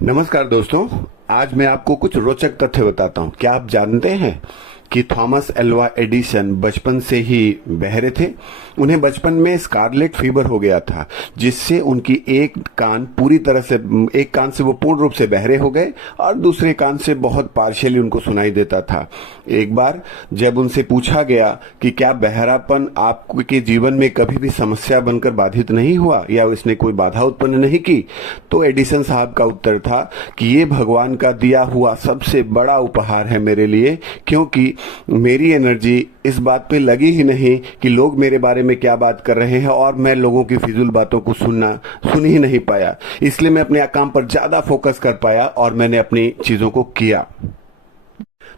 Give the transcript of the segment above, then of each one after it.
नमस्कार दोस्तों। आज मैं आपको कुछ रोचक तथ्य बताता हूं। क्या आप जानते हैं कि थॉमस एल्वा एडिसन बचपन से ही बहरे थे। उन्हें बचपन में स्कारलेट फीवर हो गया था, जिससे उनकी एक कान से वो पूर्ण रूप से बहरे हो गए और दूसरे कान से बहुत पार्शियली उनको सुनाई देता था। एक बार जब उनसे पूछा गया कि क्या बहरापन आपके जीवन में कभी भी समस्या बनकर बाधित नहीं हुआ या इसने कोई बाधा उत्पन्न नहीं की, तो एडिसन साहब का उत्तर था कि ये भगवान का दिया हुआ सबसे बड़ा उपहार है मेरे लिए, क्योंकि मेरी एनर्जी इस बात पे लगी ही नहीं कि लोग मेरे बारे में क्या बात कर रहे हैं और मैं लोगों की फिजूल बातों को सुन ही नहीं पाया। इसलिए मैं अपने काम पर ज्यादा फोकस कर पाया और मैंने अपनी चीजों को किया।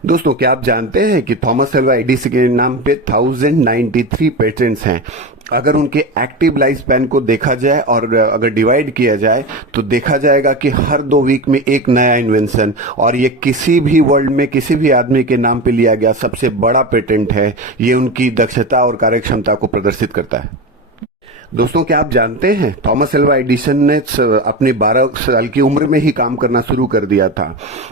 दोस्तों, क्या आप जानते हैं कि थॉमस एल्वा एडिसन के नाम पे 1093 पेटेंट्स हैं। अगर उनके एक्टिव लाइफ स्पैन को देखा जाए और अगर डिवाइड किया जाए तो देखा जाएगा कि हर 2 वीक में एक नया इन्वेंशन, और ये किसी भी वर्ल्ड में किसी भी आदमी के नाम पे लिया गया सबसे बड़ा पेटेंट है। ये उनकी दक्षता और कार्यक्षमता को प्रदर्शित करता है। दोस्तों, क्या आप जानते हैं थॉमस एल्वा एडिसन ने अपने 12 साल की उम्र में ही काम करना शुरू कर दिया था।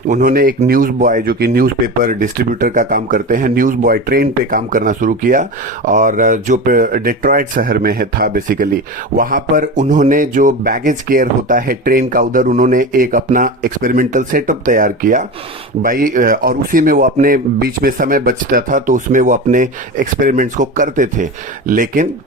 उन्होंने एक न्यूज बॉय, जो कि न्यूज़पेपर डिस्ट्रीब्यूटर का काम करते हैं, न्यूज बॉय ट्रेन पे काम करना शुरू किया, और जो डेट्रॉयट शहर में था बेसिकली, वहां पर उन्होंने जो बैगेज केयर होता है ट्रेन का, उधर उन्होंने एक अपना एक्सपेरिमेंटल सेटअप तैयार किया भाई, और उसी में वो अपने बीच में समय बचता था तो उसमें वो अपने एक्सपेरिमेंट्स को करते थे। लेकिन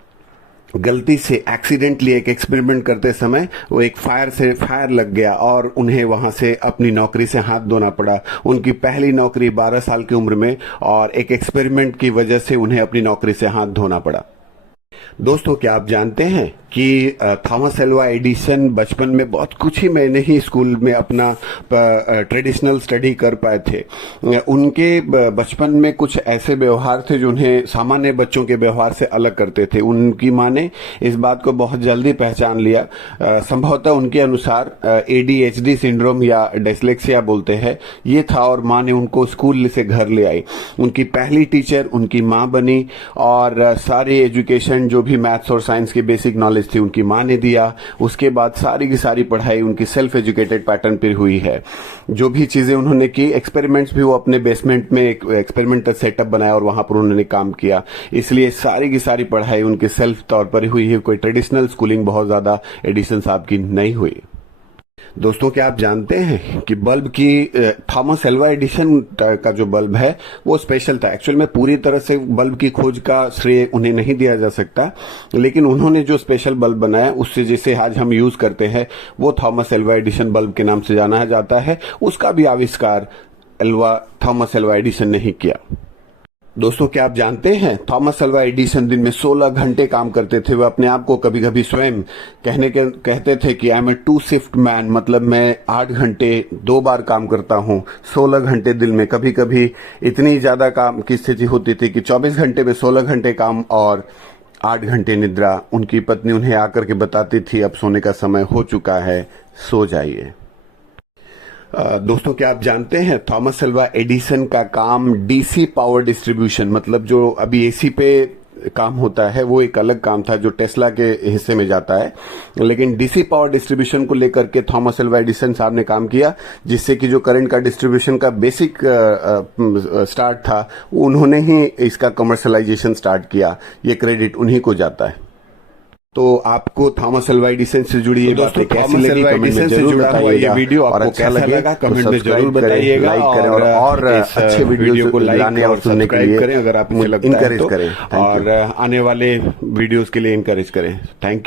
गलती से एक्सीडेंटली एक एक्सपेरिमेंट करते समय वो एक फायर लग गया और उन्हें वहां से अपनी नौकरी से हाथ धोना पड़ा। उनकी पहली नौकरी 12 साल की उम्र में, और एक एक्सपेरिमेंट की वजह से उन्हें अपनी नौकरी से हाथ धोना पड़ा। दोस्तों, क्या आप जानते हैं कि थॉमस एल्वा एडिसन बचपन में बहुत कुछ ही महीने ही स्कूल में अपना ट्रेडिशनल स्टडी कर पाए थे। उनके बचपन में कुछ ऐसे व्यवहार थे जो उन्हें सामान्य बच्चों के व्यवहार से अलग करते थे। उनकी माँ ने इस बात को बहुत जल्दी पहचान लिया। संभवतः उनके अनुसार ADHD सिंड्रोम या डिसलेक्सिया बोलते हैं ये था, और माँ ने उनको स्कूल से घर ले आई। उनकी पहली टीचर उनकी माँ बनी, और सारी एजुकेशन जो भी मैथ्स और साइंस की बेसिक नॉलेज थी उनकी माँ ने दिया। उसके बाद सारी की सारी पढ़ाई उनकी सेल्फ एजुकेटेड पैटर्न पर हुई है। जो भी चीजें उन्होंने की, एक्सपेरिमेंट्स भी वो अपने बेसमेंट में एक एक्सपेरिमेंटल सेटअप बनाया और वहां पर उन्होंने काम किया। इसलिए सारी की सारी पढ़ाई उनके सेल्फ तौर पर ही हुई है। कोई ट्रेडिशनल स्कूलिंग बहुत ज्यादा एडिसन साहब की नहीं हुई। दोस्तों, क्या आप जानते हैं कि बल्ब की थॉमस एल्वा एडिसन का जो बल्ब है वो स्पेशल था। एक्चुअल में पूरी तरह से बल्ब की खोज का श्रेय उन्हें नहीं दिया जा सकता, लेकिन उन्होंने जो स्पेशल बल्ब बनाया उससे जिसे आज हम यूज करते हैं वो थॉमस एल्वा एडिसन बल्ब के नाम से जाना जाता है। उसका भी आविष्कार थॉमस एल्वा एडिसन ने ही किया। दोस्तों, क्या आप जानते हैं थॉमस एल्वा एडिसन दिन में 16 घंटे काम करते थे। वह अपने आप को कभी कभी स्वयं कहते थे कि I am a 2 shift man, मतलब मैं 8 घंटे 2 बार काम करता हूं 16 घंटे दिन में। कभी कभी इतनी ज्यादा काम की स्थिति होती थी कि 24 घंटे में 16 घंटे काम और 8 घंटे निद्रा। उनकी पत्नी उन्हें आकर के बताती थी अब सोने का समय हो चुका है, सो जाइए। दोस्तों, क्या आप जानते हैं थॉमस एल्वा एडिसन का काम DC पावर डिस्ट्रीब्यूशन, मतलब जो अभी AC पे काम होता है वो एक अलग काम था जो टेस्ला के हिस्से में जाता है। लेकिन DC पावर डिस्ट्रीब्यूशन को लेकर के थॉमस एल्वा एडिसन साहब ने काम किया, जिससे कि जो करंट का डिस्ट्रीब्यूशन का बेसिक स्टार्ट था उन्होंने ही इसका कमर्शलाइजेशन स्टार्ट किया। ये क्रेडिट उन्हीं को जाता है। तो आपको थॉमस एल्वा एडिसन से जुड़ी ये बातें कैसी लगी, कमेंट में जरूर बताइएगा। ये वीडियो आपको कैसा लगा कमेंट में जरूर बताइएगा, लाइक करें और अच्छे वीडियो को लाने और सुनने के लिए करें अगर आपको लगता है तो, और आने वाले वीडियोस के लिए इनकरेज करें। Thank you.